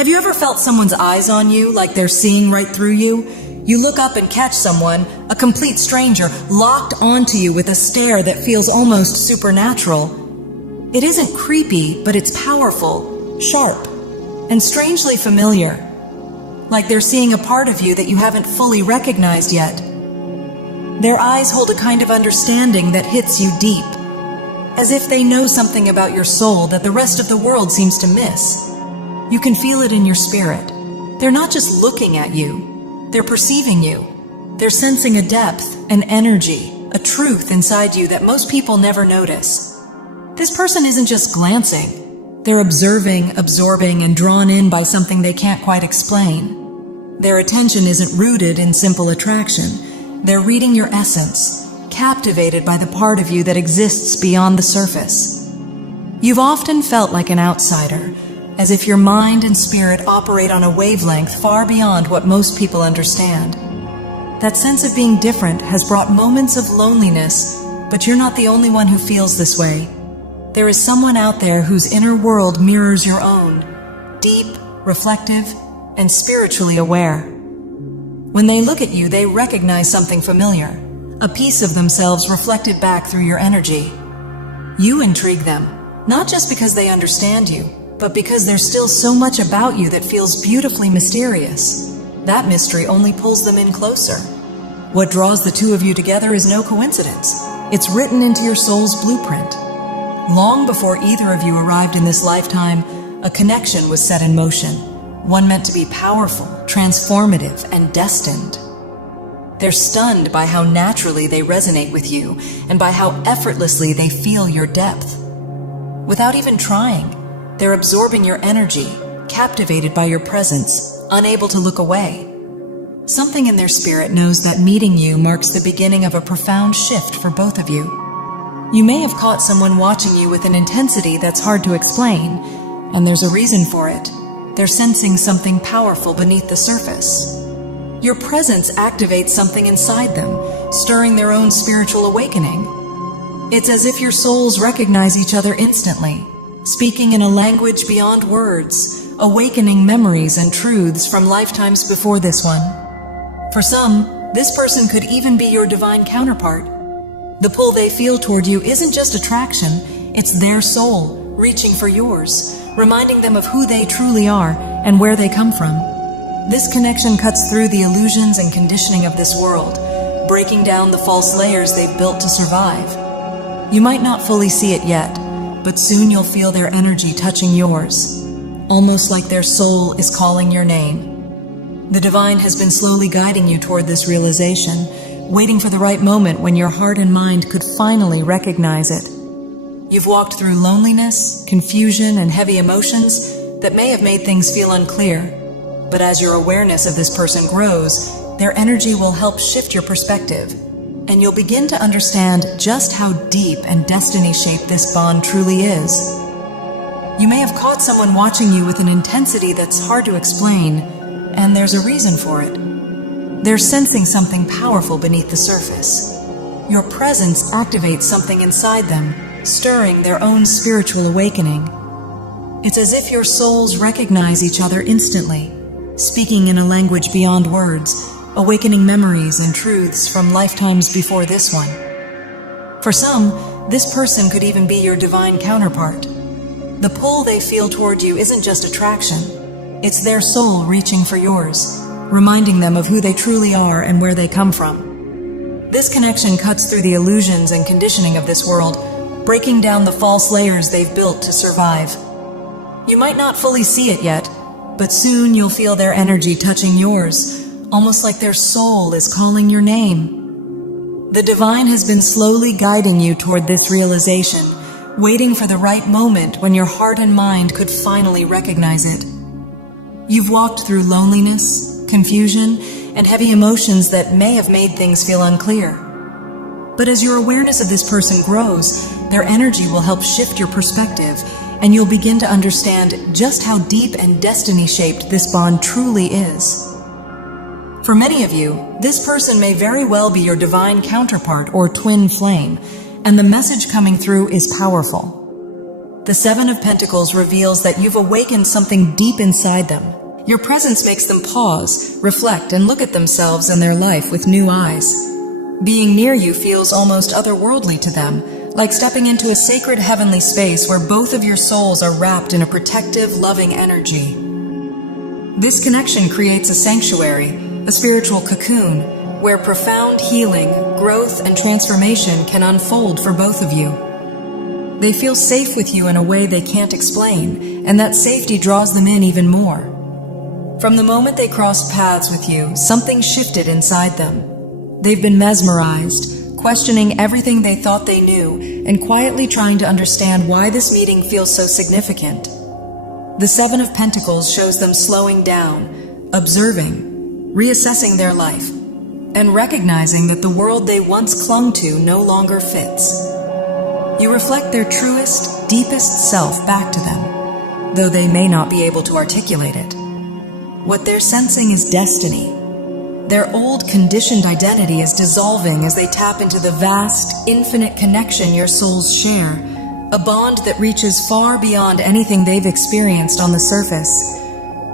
Have you ever felt someone's eyes on you, like they're seeing right through you? You look up and catch someone, a complete stranger, locked onto you with a stare that feels almost supernatural. It isn't creepy, but it's powerful, sharp, and strangely familiar. Like they're seeing a part of you that you haven't fully recognized yet. Their eyes hold a kind of understanding that hits you deep, as if they know something about your soul that the rest of the world seems to miss. You can feel it in your spirit. They're not just looking at you, they're perceiving you. They're sensing a depth, an energy, a truth inside you that most people never notice. This person isn't just glancing. They're observing, absorbing, and drawn in by something they can't quite explain. Their attention isn't rooted in simple attraction. They're reading your essence, captivated by the part of you that exists beyond the surface. You've often felt like an outsider, as if your mind and spirit operate on a wavelength far beyond what most people understand. That sense of being different has brought moments of loneliness, but you're not the only one who feels this way. There is someone out there whose inner world mirrors your own, deep, reflective, and spiritually aware. When they look at you, they recognize something familiar, a piece of themselves reflected back through your energy. You intrigue them, not just because they understand you, but because there's still so much about you that feels beautifully mysterious. That mystery only pulls them in closer. What draws the two of you together is no coincidence. It's written into your soul's blueprint. Long before either of you arrived in this lifetime, a connection was set in motion, one meant to be powerful, transformative, and destined. They're stunned by how naturally they resonate with you and by how effortlessly they feel your depth. Without even trying, they're absorbing your energy, captivated by your presence, unable to look away. Something in their spirit knows that meeting you marks the beginning of a profound shift for both of you. You may have caught someone watching you with an intensity that's hard to explain, and there's a reason for it. They're sensing something powerful beneath the surface. Your presence activates something inside them, stirring their own spiritual awakening. It's as if your souls recognize each other instantly, speaking in a language beyond words, awakening memories and truths from lifetimes before this one. For some, this person could even be your divine counterpart. The pull they feel toward you isn't just attraction, it's their soul reaching for yours, reminding them of who they truly are and where they come from. This connection cuts through the illusions and conditioning of this world, breaking down the false layers they've built to survive. You might not fully see it yet, but soon you'll feel their energy touching yours, almost like their soul is calling your name. The divine has been slowly guiding you toward this realization, waiting for the right moment when your heart and mind could finally recognize it. You've walked through loneliness, confusion, and heavy emotions that may have made things feel unclear. But as your awareness of this person grows, their energy will help shift your perspective, and you'll begin to understand just how deep and destiny-shaped this bond truly is. You may have caught someone watching you with an intensity that's hard to explain, and there's a reason for it. They're sensing something powerful beneath the surface. Your presence activates something inside them, stirring their own spiritual awakening. It's as if your souls recognize each other instantly, speaking in a language beyond words, awakening memories and truths from lifetimes before this one. For some, this person could even be your divine counterpart. The pull they feel toward you isn't just attraction, it's their soul reaching for yours, reminding them of who they truly are and where they come from. This connection cuts through the illusions and conditioning of this world, breaking down the false layers they've built to survive. You might not fully see it yet, but soon you'll feel their energy touching yours, almost like their soul is calling your name. The divine has been slowly guiding you toward this realization, waiting for the right moment when your heart and mind could finally recognize it. You've walked through loneliness, confusion, and heavy emotions that may have made things feel unclear. But as your awareness of this person grows, their energy will help shift your perspective, and you'll begin to understand just how deep and destiny-shaped this bond truly is. For many of you, this person may very well be your divine counterpart or twin flame, and the message coming through is powerful. The Seven of Pentacles reveals that you've awakened something deep inside them. Your presence makes them pause, reflect, and look at themselves and their life with new eyes. Being near you feels almost otherworldly to them, like stepping into a sacred heavenly space where both of your souls are wrapped in a protective, loving energy. This connection creates a sanctuary, a spiritual cocoon, where profound healing, growth, and transformation can unfold for both of you. They feel safe with you in a way they can't explain, and that safety draws them in even more. From the moment they crossed paths with you, something shifted inside them. They've been mesmerized, questioning everything they thought they knew, and quietly trying to understand why this meeting feels so significant. The Seven of Pentacles shows them slowing down, observing, reassessing their life, and recognizing that the world they once clung to no longer fits. You reflect their truest, deepest self back to them, though they may not be able to articulate it. What they're sensing is destiny. Their old conditioned identity is dissolving as they tap into the vast, infinite connection your souls share, a bond that reaches far beyond anything they've experienced on the surface.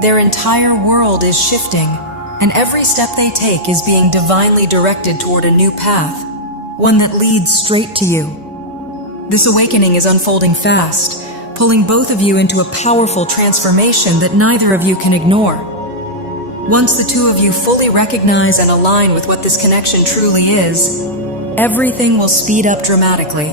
Their entire world is shifting, and every step they take is being divinely directed toward a new path, one that leads straight to you. This awakening is unfolding fast, pulling both of you into a powerful transformation that neither of you can ignore. Once the two of you fully recognize and align with what this connection truly is, everything will speed up dramatically.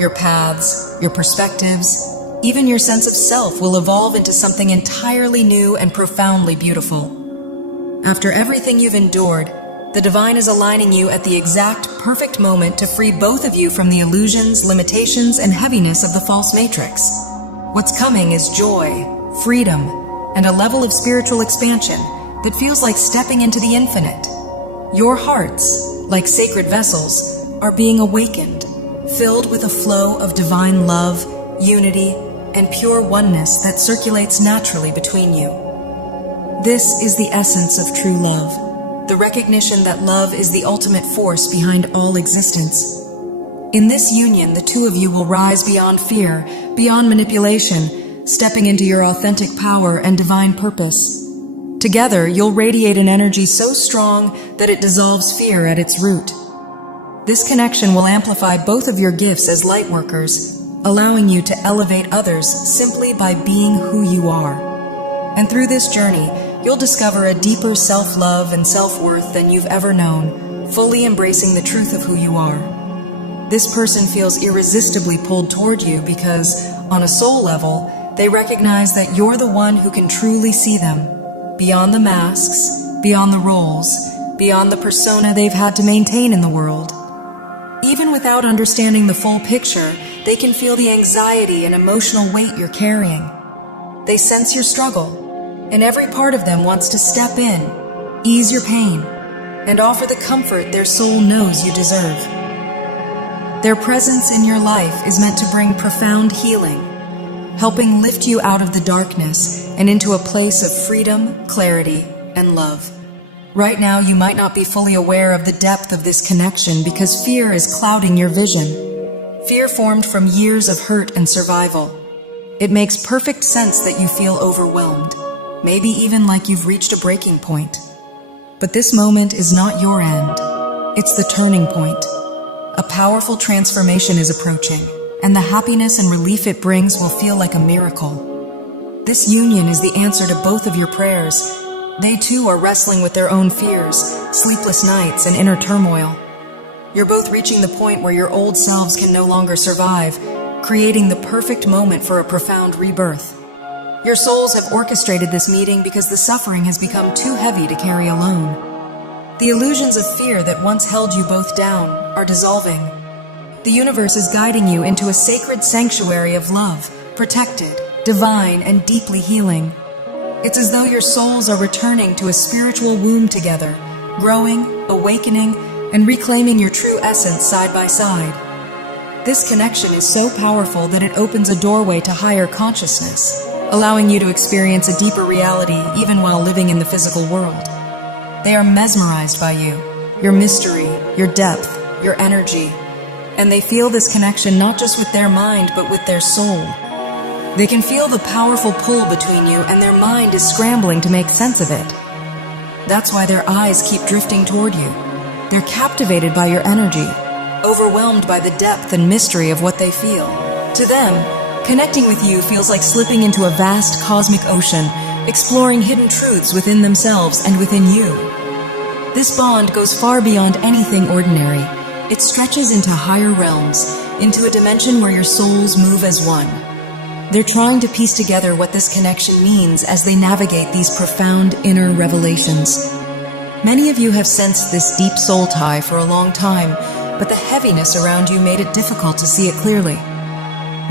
Your paths, your perspectives, even your sense of self will evolve into something entirely new and profoundly beautiful. After everything you've endured, the divine is aligning you at the exact perfect moment to free both of you from the illusions, limitations, and heaviness of the false matrix. What's coming is joy, freedom, and a level of spiritual expansion that feels like stepping into the infinite. Your hearts, like sacred vessels, are being awakened, filled with a flow of divine love, unity, and pure oneness that circulates naturally between you. This is the essence of true love, the recognition that love is the ultimate force behind all existence. In this union, the two of you will rise beyond fear, beyond manipulation, stepping into your authentic power and divine purpose. Together, you'll radiate an energy so strong that it dissolves fear at its root. This connection will amplify both of your gifts as light workers, allowing you to elevate others simply by being who you are. And through this journey, you'll discover a deeper self-love and self-worth than you've ever known, fully embracing the truth of who you are. This person feels irresistibly pulled toward you because, on a soul level, they recognize that you're the one who can truly see them, beyond the masks, beyond the roles, beyond the persona they've had to maintain in the world. Even without understanding the full picture, they can feel the anxiety and emotional weight you're carrying. They sense your struggle, and every part of them wants to step in, ease your pain, and offer the comfort their soul knows you deserve. Their presence in your life is meant to bring profound healing, helping lift you out of the darkness and into a place of freedom, clarity, and love. Right now, you might not be fully aware of the depth of this connection because fear is clouding your vision. Fear formed from years of hurt and survival. It makes perfect sense that you feel overwhelmed, maybe even like you've reached a breaking point. But this moment is not your end. It's the turning point. A powerful transformation is approaching, and the happiness and relief it brings will feel like a miracle. This union is the answer to both of your prayers. They too are wrestling with their own fears, sleepless nights, and inner turmoil. You're both reaching the point where your old selves can no longer survive, creating the perfect moment for a profound rebirth. Your souls have orchestrated this meeting because the suffering has become too heavy to carry alone. The illusions of fear that once held you both down are dissolving. The universe is guiding you into a sacred sanctuary of love, protected, divine, and deeply healing. It's as though your souls are returning to a spiritual womb together, growing, awakening, and reclaiming your true essence side by side. This connection is so powerful that it opens a doorway to higher consciousness, allowing you to experience a deeper reality even while living in the physical world. They are mesmerized by you, your mystery, your depth, your energy, and they feel this connection not just with their mind but with their soul, They can feel the powerful pull between you, and their mind is scrambling to make sense of it. That's why their eyes keep drifting toward you. They're captivated by your energy, overwhelmed by the depth and mystery of what they feel. To them, connecting with you feels like slipping into a vast cosmic ocean, exploring hidden truths within themselves and within you. This bond goes far beyond anything ordinary. It stretches into higher realms, into a dimension where your souls move as one. They're trying to piece together what this connection means as they navigate these profound inner revelations. Many of you have sensed this deep soul tie for a long time, but the heaviness around you made it difficult to see it clearly.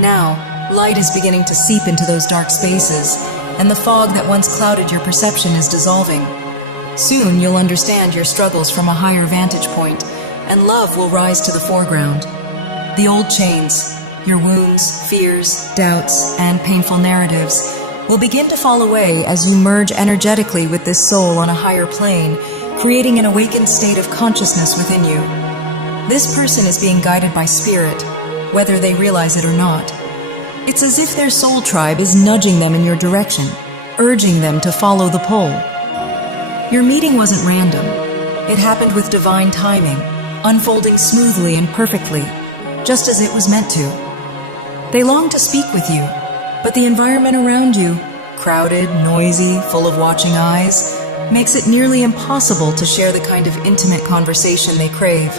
Now, light is beginning to seep into those dark spaces, and the fog that once clouded your perception is dissolving. Soon you'll understand your struggles from a higher vantage point, and love will rise to the foreground. The old chains, your wounds, fears, doubts, and painful narratives will begin to fall away as you merge energetically with this soul on a higher plane, creating an awakened state of consciousness within you. This person is being guided by spirit, whether they realize it or not. It's as if their soul tribe is nudging them in your direction, urging them to follow the pull. Your meeting wasn't random. It happened with divine timing, unfolding smoothly and perfectly, just as it was meant to. They long to speak with you, but the environment around you, crowded, noisy, full of watching eyes, makes it nearly impossible to share the kind of intimate conversation they crave.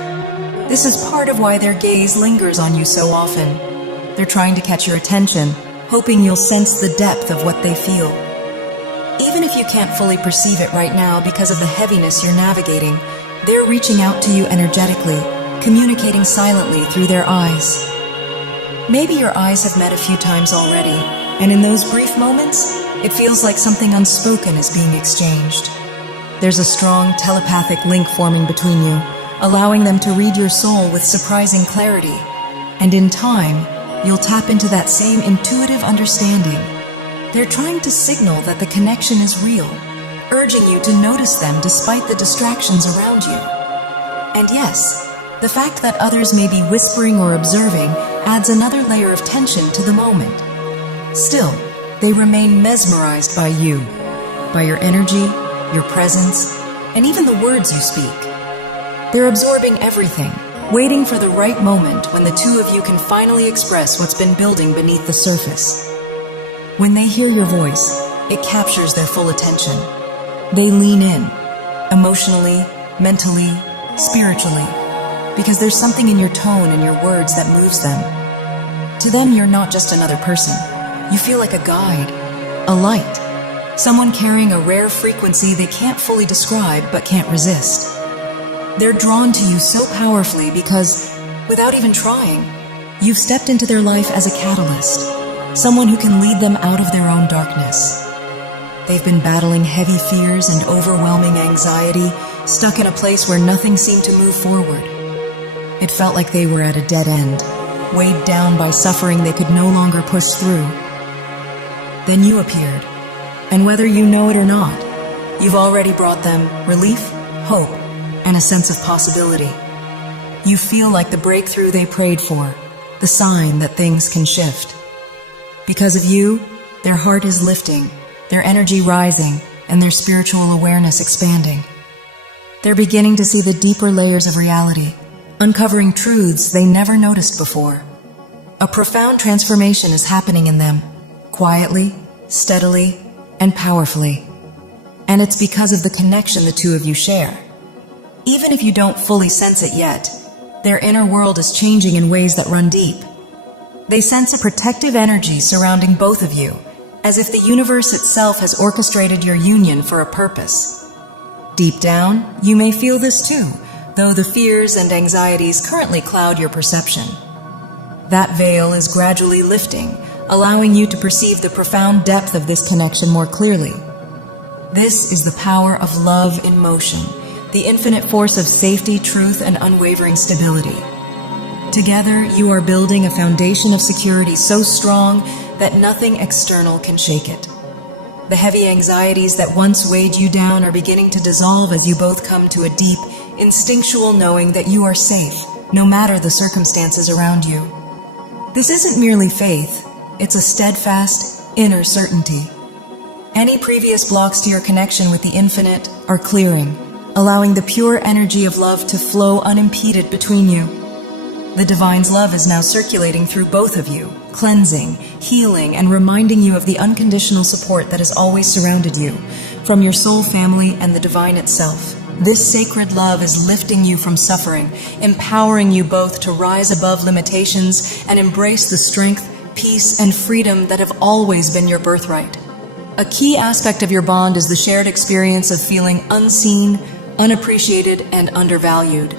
This is part of why their gaze lingers on you so often. They're trying to catch your attention, hoping you'll sense the depth of what they feel. Even if you can't fully perceive it right now because of the heaviness you're navigating, they're reaching out to you energetically, communicating silently through their eyes. Maybe your eyes have met a few times already, and in those brief moments, it feels like something unspoken is being exchanged. There's a strong telepathic link forming between you, allowing them to read your soul with surprising clarity. And in time, you'll tap into that same intuitive understanding. They're trying to signal that the connection is real, urging you to notice them despite the distractions around you. And yes, the fact that others may be whispering or observing adds another layer of tension to the moment. Still, they remain mesmerized by you, by your energy, your presence, and even the words you speak. They're absorbing everything, waiting for the right moment when the two of you can finally express what's been building beneath the surface. When they hear your voice, it captures their full attention. They lean in, emotionally, mentally, spiritually, because there's something in your tone and your words that moves them. To them, you're not just another person. You feel like a guide, a light, someone carrying a rare frequency they can't fully describe but can't resist. They're drawn to you so powerfully because, without even trying, you've stepped into their life as a catalyst, someone who can lead them out of their own darkness. They've been battling heavy fears and overwhelming anxiety, stuck in a place where nothing seemed to move forward. It felt like they were at a dead end, weighed down by suffering they could no longer push through. Then you appeared, and whether you know it or not, you've already brought them relief, hope, and a sense of possibility. You feel like the breakthrough they prayed for, the sign that things can shift. Because of you, their heart is lifting, their energy rising, and their spiritual awareness expanding. They're beginning to see the deeper layers of reality, uncovering truths they never noticed before. A profound transformation is happening in them, quietly, steadily, and powerfully. And it's because of the connection the two of you share. Even if you don't fully sense it yet, their inner world is changing in ways that run deep. They sense a protective energy surrounding both of you, as if the universe itself has orchestrated your union for a purpose. Deep down, you may feel this too, though the fears and anxieties currently cloud your perception. That veil is gradually lifting, allowing you to perceive the profound depth of this connection more clearly. This is the power of love in motion, the infinite force of safety, truth, and unwavering stability. Together, you are building a foundation of security so strong that nothing external can shake it. The heavy anxieties that once weighed you down are beginning to dissolve as you both come to a deep, instinctual knowing that you are safe, no matter the circumstances around you. This isn't merely faith, It's a steadfast, inner certainty. Any previous blocks to your connection with the infinite are clearing, allowing the pure energy of love to flow unimpeded between you. The divine's love is now circulating through both of you, cleansing, healing, and reminding you of the unconditional support that has always surrounded you, from your soul family and the divine itself. This sacred love is lifting you from suffering, empowering you both to rise above limitations and embrace the strength, peace, and freedom that have always been your birthright. A key aspect of your bond is the shared experience of feeling unseen, unappreciated, and undervalued.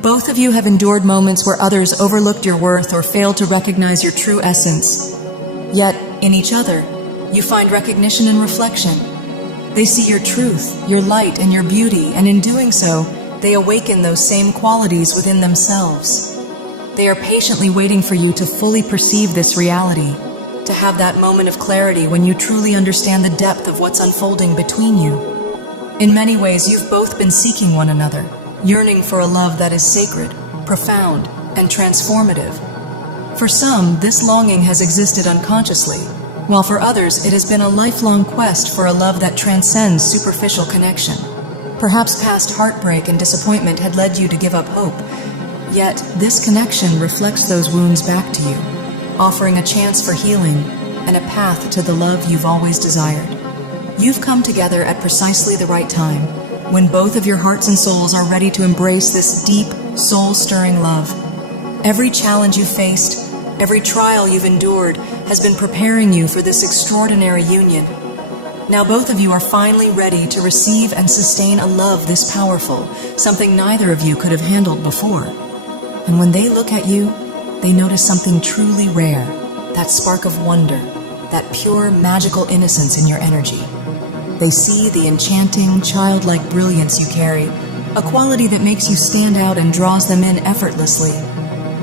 Both of you have endured moments where others overlooked your worth or failed to recognize your true essence. Yet, in each other, you find recognition and reflection. They see your truth, your light, and your beauty, and in doing so, they awaken those same qualities within themselves. They are patiently waiting for you to fully perceive this reality, to have that moment of clarity when you truly understand the depth of what's unfolding between you. In many ways, you've both been seeking one another, yearning for a love that is sacred, profound, and transformative. For some, this longing has existed unconsciously, while for others, it has been a lifelong quest for a love that transcends superficial connection. Perhaps past heartbreak and disappointment had led you to give up hope, yet this connection reflects those wounds back to you, offering a chance for healing and a path to the love you've always desired. You've come together at precisely the right time, when both of your hearts and souls are ready to embrace this deep, soul-stirring love. Every challenge you've faced, every trial you've endured, has been preparing you for this extraordinary union. Now both of you are finally ready to receive and sustain a love this powerful, something neither of you could have handled before. And when they look at you, they notice something truly rare, that spark of wonder, that pure, magical innocence in your energy. They see the enchanting, childlike brilliance you carry, a quality that makes you stand out and draws them in effortlessly.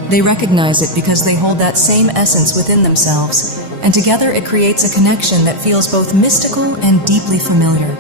They recognize it because they hold that same essence within themselves, and together it creates a connection that feels both mystical and deeply familiar.